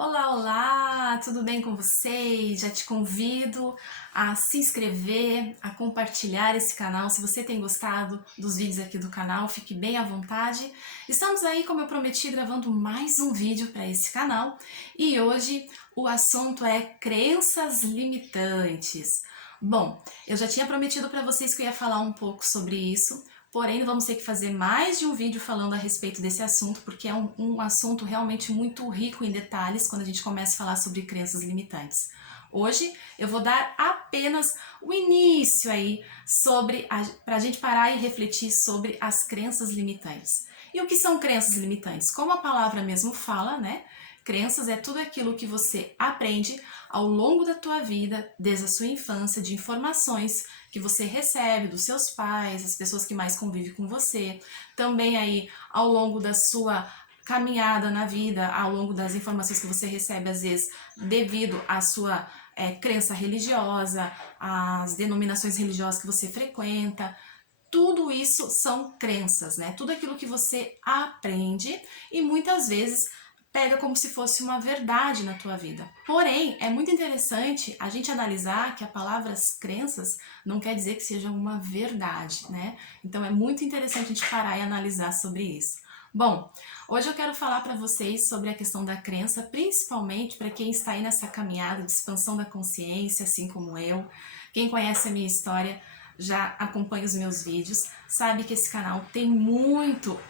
Olá, olá! Tudo bem com vocês? Já te convido a se inscrever, a compartilhar esse canal. Se você tem gostado dos vídeos aqui do canal, fique bem à vontade. Estamos aí, como eu prometi, gravando mais um vídeo para esse canal e hoje o assunto é crenças limitantes. Bom, eu já tinha prometido para vocês que eu ia falar um pouco sobre isso. Porém, vamos ter que fazer mais de um vídeo falando a respeito desse assunto, porque é um assunto realmente muito rico em detalhes quando a gente começa a falar sobre crenças limitantes. Hoje eu vou dar apenas o início aí para a gente parar e refletir sobre as crenças limitantes. E o que são crenças limitantes? Como a palavra mesmo fala, né? Crenças é tudo aquilo que você aprende ao longo da tua vida, desde a sua infância, de informações que você recebe dos seus pais, as pessoas que mais convivem com você, também aí ao longo da sua caminhada na vida, ao longo das informações que você recebe, às vezes, devido à sua crença religiosa, às denominações religiosas que você frequenta. Tudo isso são crenças, né? Tudo aquilo que você aprende e muitas vezes pega como se fosse uma verdade na tua vida. Porém, é muito interessante a gente analisar que a palavra crenças não quer dizer que seja uma verdade, né? Então é muito interessante a gente parar e analisar sobre isso. Bom, hoje eu quero falar para vocês sobre a questão da crença, principalmente para quem está aí nessa caminhada de expansão da consciência, assim como eu. Quem conhece a minha história já acompanha os meus vídeos, sabe que esse canal tem muito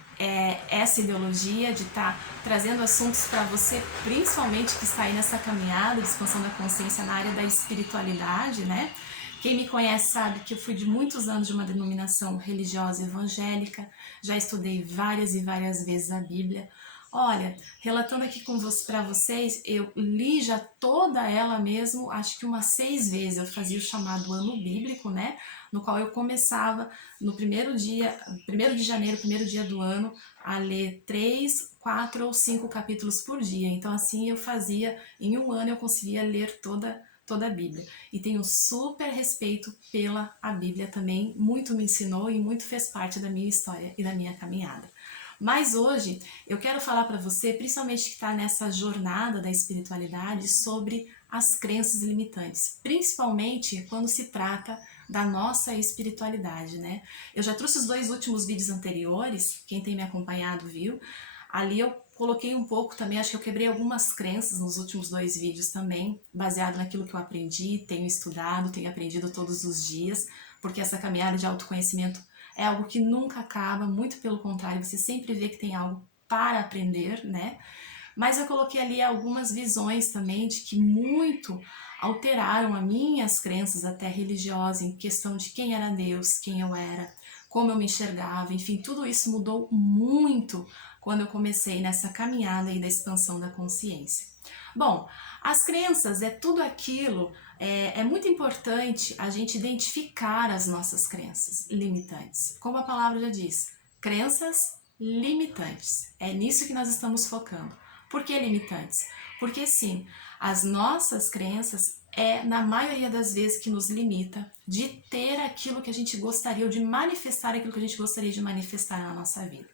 essa ideologia de estar trazendo assuntos para você, principalmente que está aí nessa caminhada de expansão da consciência na área da espiritualidade, né? Quem me conhece sabe que eu fui de muitos anos de uma denominação religiosa evangélica, já estudei várias e várias vezes a Bíblia. Olha, relatando aqui para vocês, eu li já toda ela mesmo, acho que umas 6 vezes. Eu fazia o chamado ano bíblico, né? No qual eu começava no primeiro dia, 1º de janeiro, primeiro dia do ano, a ler 3, 4 ou 5 capítulos por dia. Então assim eu fazia, em um ano eu conseguia ler toda a Bíblia. E tenho super respeito pela a Bíblia também, muito me ensinou e muito fez parte da minha história e da minha caminhada. Mas hoje eu quero falar para você, principalmente que está nessa jornada da espiritualidade, sobre as crenças limitantes, principalmente quando se trata da nossa espiritualidade, né? Eu já trouxe os 2 últimos vídeos anteriores, quem tem me acompanhado viu. Ali eu coloquei um pouco também, acho que eu quebrei algumas crenças nos últimos 2 vídeos também, baseado naquilo que eu aprendi, tenho estudado, tenho aprendido todos os dias, porque essa caminhada de autoconhecimento é algo que nunca acaba, muito pelo contrário, você sempre vê que tem algo para aprender, né? Mas eu coloquei ali algumas visões também de que muito alteraram as minhas crenças até religiosas em questão de quem era Deus, quem eu era, como eu me enxergava, enfim, tudo isso mudou muito quando eu comecei nessa caminhada aí da expansão da consciência. Bom, as crenças é tudo aquilo, é muito importante a gente identificar as nossas crenças limitantes. Como a palavra já diz, crenças limitantes. É nisso que nós estamos focando. Por que limitantes? Porque sim, as nossas crenças na maioria das vezes, que nos limita de ter aquilo que a gente gostaria, ou de manifestar aquilo que a gente gostaria de manifestar na nossa vida.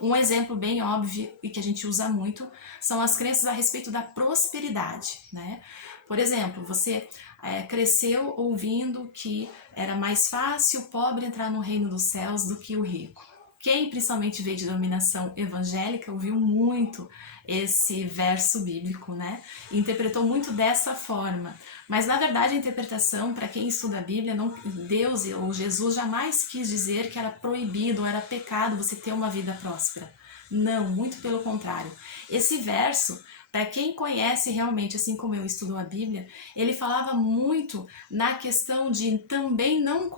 Um exemplo bem óbvio e que a gente usa muito são as crenças a respeito da prosperidade, né? Por exemplo, você cresceu ouvindo que era mais fácil o pobre entrar no reino dos céus do que o rico. Quem principalmente veio de denominação evangélica ouviu muito esse verso bíblico, né? E interpretou muito dessa forma. Mas na verdade a interpretação, para quem estuda a Bíblia, Deus ou Jesus jamais quis dizer que era proibido ou era pecado você ter uma vida próspera. Não, muito pelo contrário. Esse verso, para quem conhece realmente, assim como eu estudo a Bíblia, ele falava muito na questão de também não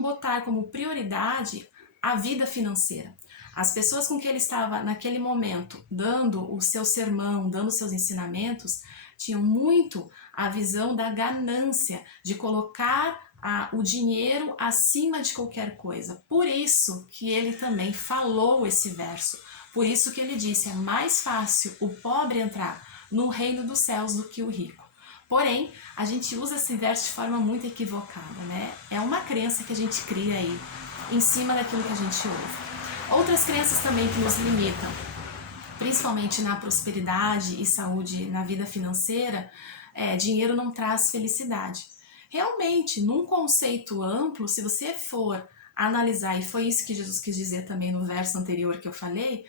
botar como prioridade a vida financeira. As pessoas com que ele estava naquele momento dando o seu sermão, dando os seus ensinamentos, tinham muito a visão da ganância, de colocar o dinheiro acima de qualquer coisa. Por isso que ele também falou esse verso. Por isso que ele disse, é mais fácil o pobre entrar no reino dos céus do que o rico. Porém, a gente usa esse verso de forma muito equivocada, né? É uma crença que a gente cria aí em cima daquilo que a gente ouve. Outras crenças também que nos limitam principalmente na prosperidade e saúde na vida financeira, dinheiro não traz felicidade. Realmente, num conceito amplo, se você for analisar, e foi isso que Jesus quis dizer também no verso anterior que eu falei,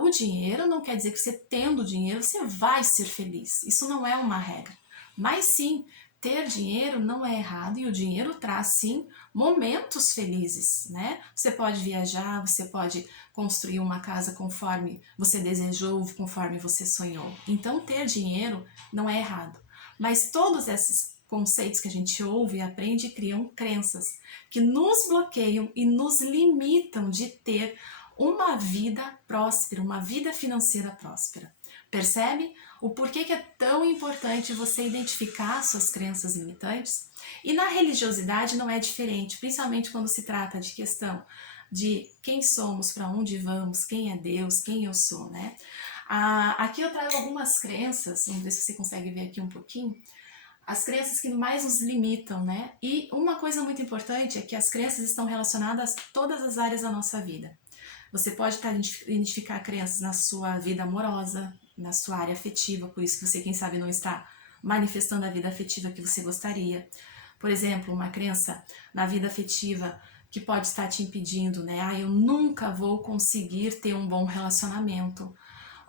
o dinheiro não quer dizer que você tendo dinheiro você vai ser feliz. Isso não é uma regra. Mas sim, ter dinheiro não é errado e o dinheiro traz sim momentos felizes, né? Você pode viajar, você pode construir uma casa conforme você desejou, conforme você sonhou. Então ter dinheiro não é errado. Mas todos esses conceitos que a gente ouve e aprende criam crenças que nos bloqueiam e nos limitam de ter uma vida próspera, uma vida financeira próspera. Percebe o porquê que é tão importante você identificar suas crenças limitantes? E na religiosidade não é diferente, principalmente quando se trata de questão de quem somos, para onde vamos, quem é Deus, quem eu sou, né? Aqui eu trago algumas crenças, vamos ver se você consegue ver aqui um pouquinho, as crenças que mais nos limitam, né? E uma coisa muito importante é que as crenças estão relacionadas a todas as áreas da nossa vida. Você pode identificar crenças na sua vida amorosa, na sua área afetiva, por isso que você, quem sabe, não está manifestando a vida afetiva que você gostaria. Por exemplo, uma crença na vida afetiva que pode estar te impedindo, né? Eu nunca vou conseguir ter um bom relacionamento.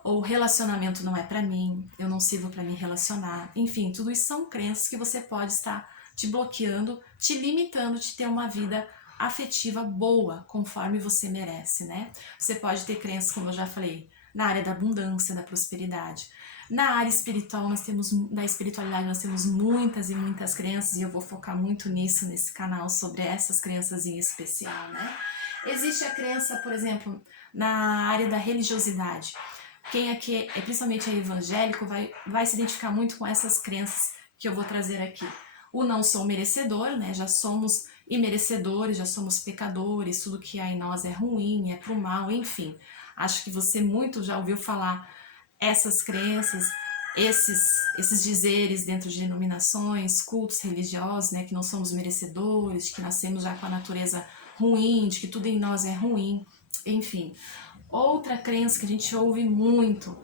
Ou relacionamento não é para mim, eu não sirvo para me relacionar. Enfim, tudo isso são crenças que você pode estar te bloqueando, te limitando de ter uma vida afetiva boa, conforme você merece, né? Você pode ter crenças, como eu já falei, na área da abundância, da prosperidade. Na área espiritual, da espiritualidade, nós temos muitas e muitas crenças, e eu vou focar muito nisso, nesse canal, sobre essas crenças em especial, né? Existe a crença, por exemplo, na área da religiosidade. Quem aqui principalmente é evangélico vai se identificar muito com essas crenças que eu vou trazer aqui. O não sou merecedor, né? Já somos imerecedores, já somos pecadores, tudo que há em nós é ruim, é pro mal, enfim. Acho que você muito já ouviu falar essas crenças, esses dizeres dentro de denominações, cultos religiosos, né? Que não somos merecedores, que nascemos já com a natureza ruim, de que tudo em nós é ruim, enfim. Outra crença que a gente ouve muito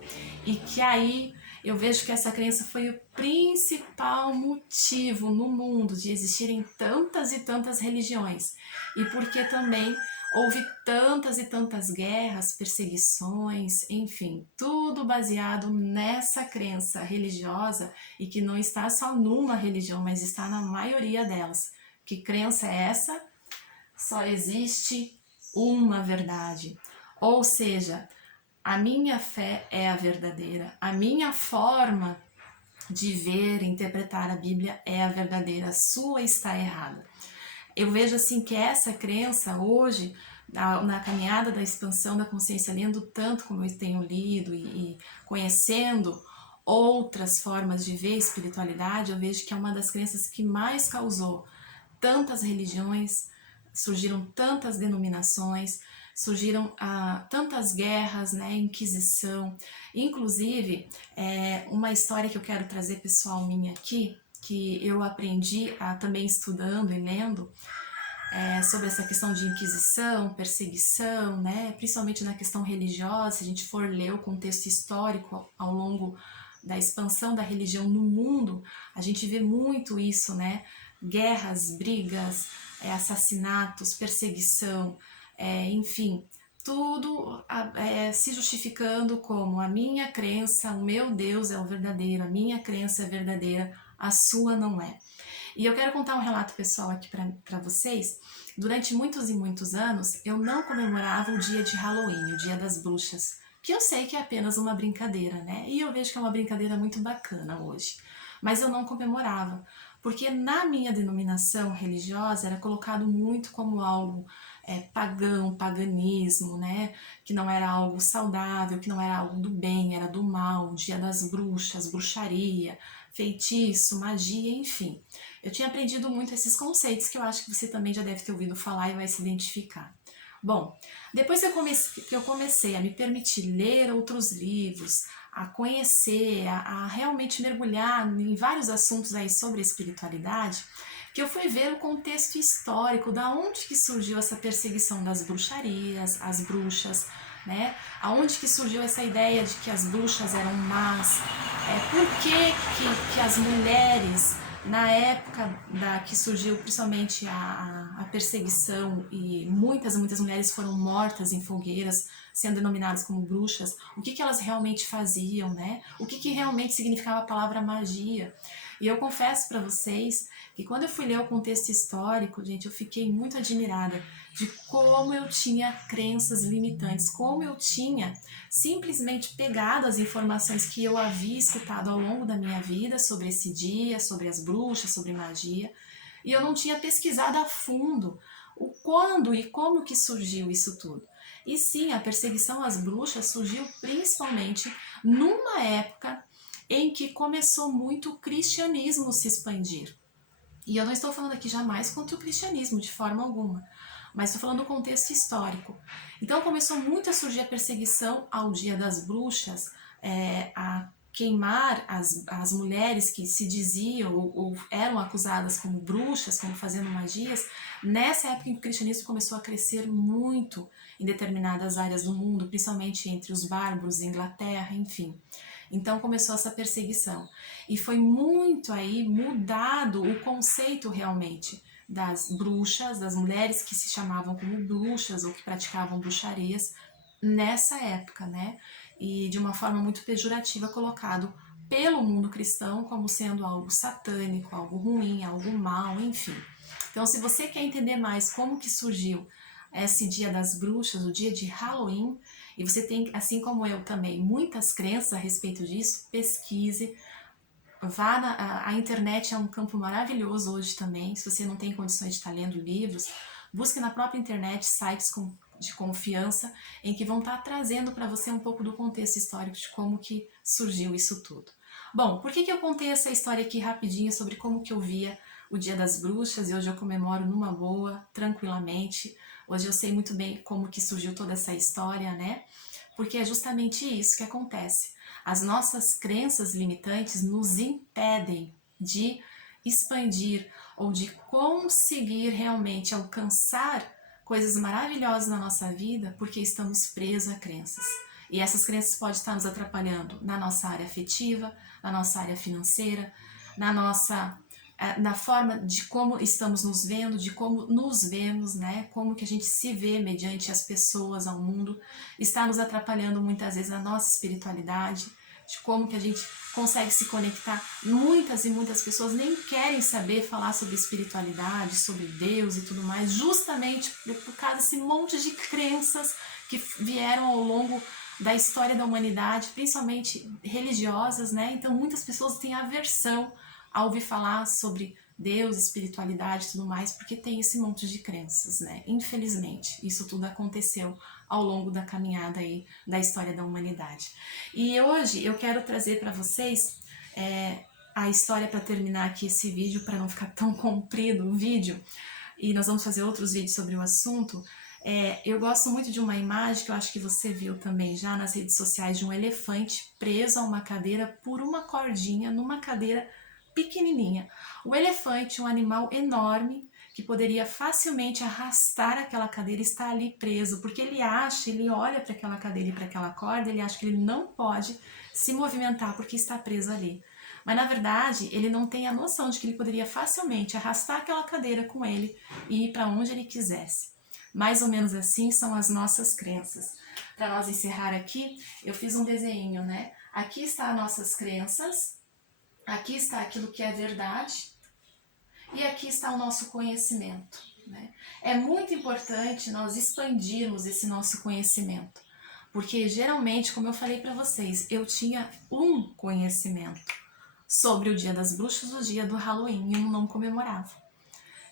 e que aí eu vejo que essa crença foi o principal motivo no mundo de existirem tantas e tantas religiões e porque também houve tantas e tantas guerras, perseguições, enfim, tudo baseado nessa crença religiosa e que não está só numa religião, mas está na maioria delas. Que crença é essa? Só existe uma verdade. Ou seja, a minha fé é a verdadeira, a minha forma de ver e interpretar a Bíblia é a verdadeira, a sua está errada. Eu vejo assim que essa crença hoje, na caminhada da expansão da consciência, lendo tanto como eu tenho lido e conhecendo outras formas de ver espiritualidade, eu vejo que é uma das crenças que mais causou tantas religiões, surgiram tantas denominações, surgiram tantas guerras, né, Inquisição. Inclusive, uma história que eu quero trazer pessoal minha aqui, que eu aprendi também estudando e lendo, sobre essa questão de Inquisição, perseguição, né, principalmente na questão religiosa. Se a gente for ler o contexto histórico ao longo da expansão da religião no mundo, a gente vê muito isso, né, guerras, brigas, assassinatos, perseguição, enfim, tudo se justificando como a minha crença, o meu Deus é o verdadeiro, a minha crença é verdadeira, a sua não é. E eu quero contar um relato pessoal aqui para vocês. Durante muitos e muitos anos, eu não comemorava o dia de Halloween, o dia das bruxas, que eu sei que é apenas uma brincadeira, né? E eu vejo que é uma brincadeira muito bacana hoje. Mas eu não comemorava, porque na minha denominação religiosa era colocado muito como algo pagão, paganismo, né? Que não era algo saudável, que não era algo do bem, era do mal, o dia das bruxas, bruxaria, feitiço, magia, enfim. Eu tinha aprendido muito esses conceitos que eu acho que você também já deve ter ouvido falar e vai se identificar. Bom, depois que eu comecei a me permitir ler outros livros, a conhecer, a realmente mergulhar em vários assuntos aí sobre a espiritualidade, que eu fui ver o contexto histórico, da onde que surgiu essa perseguição das bruxarias, as bruxas, né? Aonde que surgiu essa ideia de que as bruxas eram más? Por que as mulheres, na época que surgiu principalmente a perseguição e muitas mulheres foram mortas em fogueiras, sendo denominadas como bruxas, o que elas realmente faziam, né? O que realmente significava a palavra magia? E eu confesso para vocês que quando eu fui ler o contexto histórico, gente, eu fiquei muito admirada de como eu tinha crenças limitantes, como eu tinha simplesmente pegado as informações que eu havia escutado ao longo da minha vida sobre esse dia, sobre as bruxas, sobre magia, e eu não tinha pesquisado a fundo o quando e como que surgiu isso tudo. E sim, a perseguição às bruxas surgiu principalmente numa época em que começou muito o cristianismo se expandir. E eu não estou falando aqui jamais contra o cristianismo, de forma alguma, mas estou falando do contexto histórico. Então começou muito a surgir a perseguição ao Dia das Bruxas, a queimar as mulheres que se diziam ou eram acusadas como bruxas, como fazendo magias. Nessa época em que o cristianismo começou a crescer muito em determinadas áreas do mundo, principalmente entre os bárbaros, Inglaterra, enfim. Então começou essa perseguição. E foi muito aí mudado o conceito realmente das bruxas, das mulheres que se chamavam como bruxas ou que praticavam bruxarias nessa época, né? E de uma forma muito pejorativa colocado pelo mundo cristão como sendo algo satânico, algo ruim, algo mal, enfim. Então, se você quer entender mais como que surgiu esse Dia das Bruxas, o dia de Halloween, e você tem, assim como eu também, muitas crenças a respeito disso, pesquise. A internet é um campo maravilhoso hoje também. Se você não tem condições de estar lendo livros, busque na própria internet sites de confiança em que vão estar trazendo para você um pouco do contexto histórico de como que surgiu isso tudo. Bom, por que eu contei essa história aqui rapidinho sobre como que eu via o Dia das Bruxas e hoje eu comemoro numa boa, tranquilamente. Hoje eu sei muito bem como que surgiu toda essa história, né? Porque é justamente isso que acontece. As nossas crenças limitantes nos impedem de expandir ou de conseguir realmente alcançar coisas maravilhosas na nossa vida porque estamos presos a crenças. E essas crenças podem estar nos atrapalhando na nossa área afetiva, na nossa área financeira, na forma de como estamos nos vendo, de como nos vemos, né? Como que a gente se vê mediante as pessoas, ao mundo, está nos atrapalhando muitas vezes a nossa espiritualidade, de como que a gente consegue se conectar. Muitas e muitas pessoas nem querem saber falar sobre espiritualidade, sobre Deus e tudo mais, justamente por causa desse monte de crenças que vieram ao longo da história da humanidade, principalmente religiosas, né? Então muitas pessoas têm aversão a ouvir falar sobre Deus, espiritualidade e tudo mais, porque tem esse monte de crenças, né? Infelizmente, isso tudo aconteceu ao longo da caminhada aí da história da humanidade. E hoje eu quero trazer para vocês a história para terminar aqui esse vídeo, para não ficar tão comprido o vídeo, e nós vamos fazer outros vídeos sobre o assunto. Eu gosto muito de uma imagem que eu acho que você viu também já nas redes sociais, de um elefante preso a uma cadeira por uma cordinha, numa cadeira pequenininha. O elefante, um animal enorme, que poderia facilmente arrastar aquela cadeira, está ali preso, porque ele olha para aquela cadeira e para aquela corda, ele acha que ele não pode se movimentar porque está preso ali. Mas na verdade, ele não tem a noção de que ele poderia facilmente arrastar aquela cadeira com ele e ir para onde ele quisesse. Mais ou menos assim são as nossas crenças. Para nós encerrar aqui, eu fiz um desenho, né? Aqui está as nossas crenças, aqui está aquilo que é verdade e aqui está o nosso conhecimento, né? É muito importante nós expandirmos esse nosso conhecimento, porque geralmente, como eu falei para vocês, eu tinha um conhecimento sobre o Dia das Bruxas, o dia do Halloween, e eu não comemorava.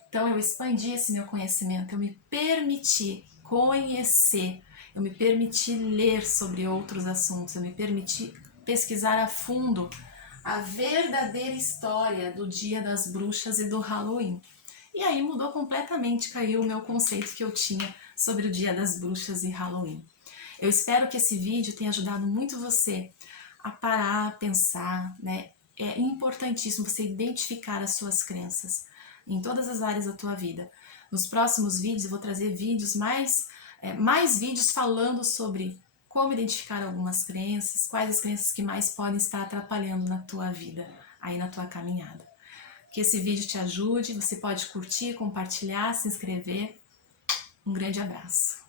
Então eu expandi esse meu conhecimento, eu me permiti conhecer, eu me permiti ler sobre outros assuntos, eu me permiti pesquisar a fundo a verdadeira história do Dia das Bruxas e do Halloween. E aí mudou completamente, caiu o meu conceito que eu tinha sobre o Dia das Bruxas e Halloween. Eu espero que esse vídeo tenha ajudado muito você a parar, a pensar, né? É importantíssimo você identificar as suas crenças em todas as áreas da tua vida. Nos próximos vídeos eu vou trazer vídeos mais vídeos falando sobre como identificar algumas crenças, quais as crenças que mais podem estar atrapalhando na tua vida, aí na tua caminhada. Que esse vídeo te ajude, você pode curtir, compartilhar, se inscrever. Um grande abraço.